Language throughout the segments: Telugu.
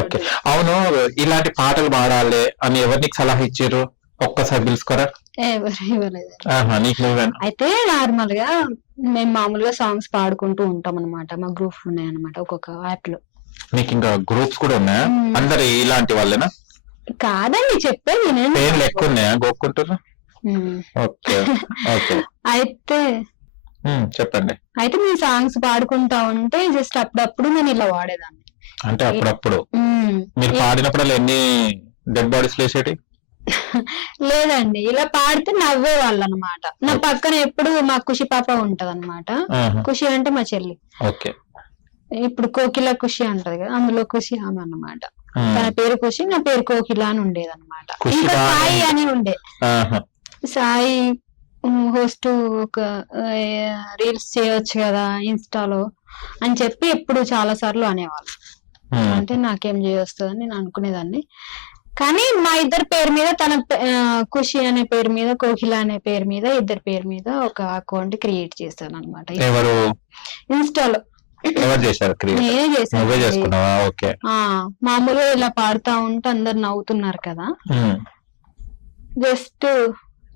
ఓకే. కొద్దిగా. అవును. ఇలాంటి పాటలు పాడాలి అని ఎవరు నీకు సలహా ఇచ్చిర్రు? ఒక్కసారి పిలుసుకోరా? ఎవరు ఇవ్వలేదండి. ఆహా! నీకు నువ్వేనా? అయితే నార్మల్‌గా మేము మామూలుగా సాంగ్స్ పాడుకుంటూ ఉంటామనమాట. మా గ్రూప్స్ ఉన్నాయన్నమాట ఒక్కొక్క యాప్‌లో. నీకింకా గ్రూప్స్ కూడా ఉన్నాయా? హ్మ్. అందరు ఇలాంటి వాళ్ళేనా? కాదండి చెప్పేది వినండి పేర్లు ఫస్ట్. ఎక్కువున్నాయా గోక్కుంటుర్రు? హ్మ్. ఓకే. ఓకే. అయితే చెప్పండి. అయితే మేము సాంగ్స్ పాడుకుంటా ఉంటే జస్ట్ అప్పుడప్పుడు నేను ఇలా వాడేదాన్ని. అంటే ఏ అప్పుడప్పుడు. హ్మ్. మీరు ఏ పాడినప్పుడల్లా ఎన్ని డెడ్ బాడీస్ లేసేటియి? లేదండి. ఇలా పాడితే నవ్వేవాళ్ళనమాట. నా ఓకే. పక్కన ఎప్పుడు మా ఖుషి పాప ఉంటదనమాట. ఆహా! ఖుషి అంటే మా చెల్లి. ఓకే. ఇప్పుడు 'కోకిల ఖుషి' అంటది గదా! అందులో ఖుషి ఆమె అన్నమాట. తన హ్మ్. పేరు ఖుషి, నా పేరు కోకిల అని ఉండేదన్నమాట. ఖుషి ఇంకా బానే సాయి ఉంది. అని ఉండే. ఆహా! సాయి హోస్ట్ ఒక రీల్స్ చేయొచ్చు గదా! ఇన్‌స్టాలో అని చెప్పి ఎప్పుడు చాలా సార్లు అనేవాళ్ళు. హ్మ్. అంటే నాకేం జేయొస్తదని నేను అనుకునేదాన్ని. కానీ మా ఇద్దరి పేరు మీద ఖుషి అనే పేరు మీద, కోకిల అనే పేరు మీద ఇద్దరి పేరు మీద ఒక అకౌంట్ క్రియేట్ చేశానన్నమాట. ఎవరు? ఇన్‌స్టాలో. ఎవరు చేశారు క్రియేట్? నేనే నువ్వే చేశానండి. చేసుకున్నావా? ఓకే. ఆ! మామూలుగా ఇలా పాడుతా ఉంటే అందరు నవ్వుతున్నారు కదా! హ్మ్. జస్ట్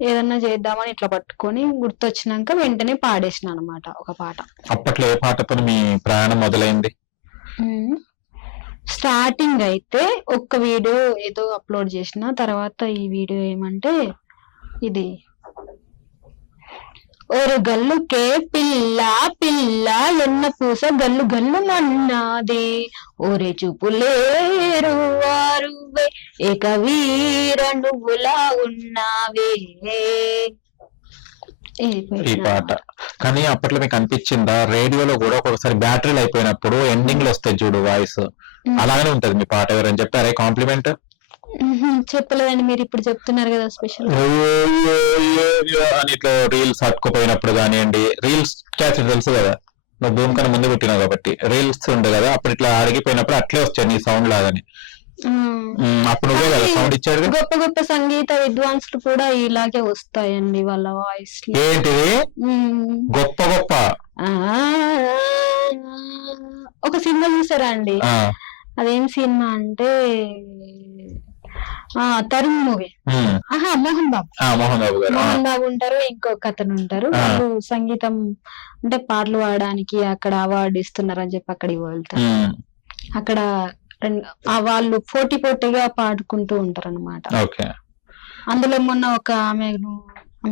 ఏదన్నా చేద్దామని ఇట్లా పట్టుకొని గుర్తొచ్చినంక వెంటనే పాడేసినానన్నమాట ఒక పాట. అప్పట్లో ఏ పాటతోని మీ ప్రయాణం మొదలైంది? హ్మ్. స్టార్టింగ్ అయితే ఒక్క వీడియో ఏదో అప్‌లోడ్ చేసిన. తర్వాత ఈ వీడియో ఏమంటే ఇది ఓరు గల్లుకే పిల్ల పిల్ల ఎన్న పూస గల్లు గల్లు మన్నాది ఓరే చూపులేరు వారువే ఏక వీర నువ్వులా ఉన్నావే ఇది ఈ పెట్టిన పాట. అన్నమాట. కానీ అప్పట్లో మీకు అనిపిచ్చిందా? రేడియోలో గూడా ఒక్కొక్కసారి బ్యాటరీలు అయిపోయినప్పుడు ఎండింగ్‌లో వస్తాయి చూడు వాయిస్. హ్మ్. అలాగనే ఉంటది మీ పాట. ఎవరైనా చెప్పారా ఈ కాంప్లిమెంట్? హుహు. చెప్పలేదండి. మీరిప్పుడు చెప్తున్నారు గదా స్పెషల్. అని ఇట్లా రీల్స్ అతుక్కుపోయినప్పుడు గానియండి, రీల్స్ క్యాసెట్ తెలుసు గదా! నువ్వు భూమి కన్నా ముందు పుట్టినావు కాబట్టి. రీల్స్ ఉండే గదా! అప్పుడు ఇట్లా అరిగిపోయినప్పుడు అట్లే వచ్చాయి నీ సౌండ్ లాగానే. అప్పుడు నువ్వే కానీ గదా సౌండ్ ఇచ్చేది? గొప్ప గొప్ప సంగీత విద్వాంసులు కూడా ఇలాగే వస్తాయండి వాళ్ళ వాయిస్‌లు. ఏంటిది? హ్మ్. గొప్ప గొప్ప. ఆ! ఒక సినిమా చూసారా అండి? ఆ! అదేం సినిమా అంటే 'తరుణ్' మూవీ. హ్మ్. ఆహా! 'మోహన్ బాబు'. ఆ! మోహన్ బాబు గారు. ఆ! మోహన్ బాబు ఉంటారు. ఇంకొకతనుంటారు. ఆ! వాళ్ళు సంగీతం అంటే పాటలు పాడడానికి అక్కడ అవార్డ్ ఇస్తున్నారని చెప్పి అక్కడికి వెళ్తారు. హ్మ్. అక్కడ రెం వాళ్ళు పోటీ పోటీగా పాడుకుంటూ ఉంటారనమాట. ఓకే. అందులో మొన్న ఒక ఆమె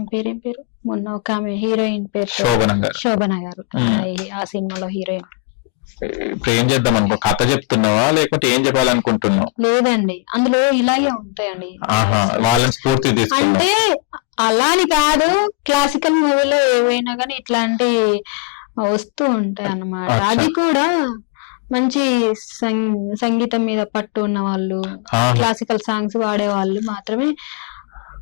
పేరేం పేరు? మొన్న ఒక ఆమె హీరోయిన్ పేరుతో శోభనం గారు. శోభన గారు. హ్మ్. ఆ సినిమాలో హీరోయిన్. ఇప్పుడు ఏం చేద్దాం అనుకో కథ చెప్తున్నావా? లేకపోతే ఏం చెప్పాలనుకుంటున్నావు? లేదండి. అందులో ఇలాగే ఉంటాయండి ఆహా! వాయిస్‌లు. వాళ్ళని స్ఫూర్తి తీసుకున్నావు. అంటే అలా అని కాదు. క్లాసికల్ మూవీలో ఏవైనా గాని ఇట్లాంటి వస్తూ ఉంటాయన్నమాట. అచ్చా! అది కూడా మంచి సం సంగీతం మీద పట్టు ఉన్న వాళ్ళు, ఆహా! క్లాసికల్ సాంగ్స్ పాడేవాళ్ళు మాత్రమే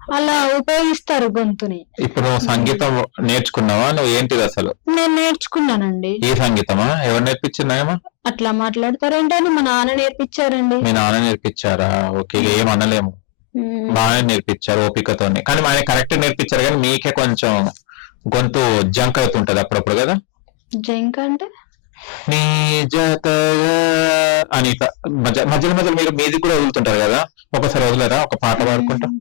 అలా ఉపయోగిస్తారు గొంతుని. ఇప్పుడు నువ్వు హ్మ్. సంగీతం నేర్చుకున్నావా? నువ్వు ఏంటిదసలు? నేను నేర్చుకున్నానండి. ఏ సంగీతమా? ఎవరు నేర్పించిందేమో? అట్లా మాట్లాడతారేంటండి? మా నాన్న నేర్పించారండి. మీ నాన్న నేర్పించారా? ఓకే. ఇగ ఏం అనలేము. హ్మ్. బాగానే నేర్పించారు ఓపికతోని. కానీ ఆయన కరెక్టే నేర్పించారు గానీ మీకే కొంచెం గొంతు జంక్ అవుతుంటది అప్పుడప్పుడు గదా! జంక్ అంటే? నీ జతగా అని ఇట్లా మధ్యలో మధ్యలో మీరు మీది కూడా వదులుతుంటారు గదా! ఒకసారి వదలరా? ఒక పాట పాడుకుంటా? హ్మ్.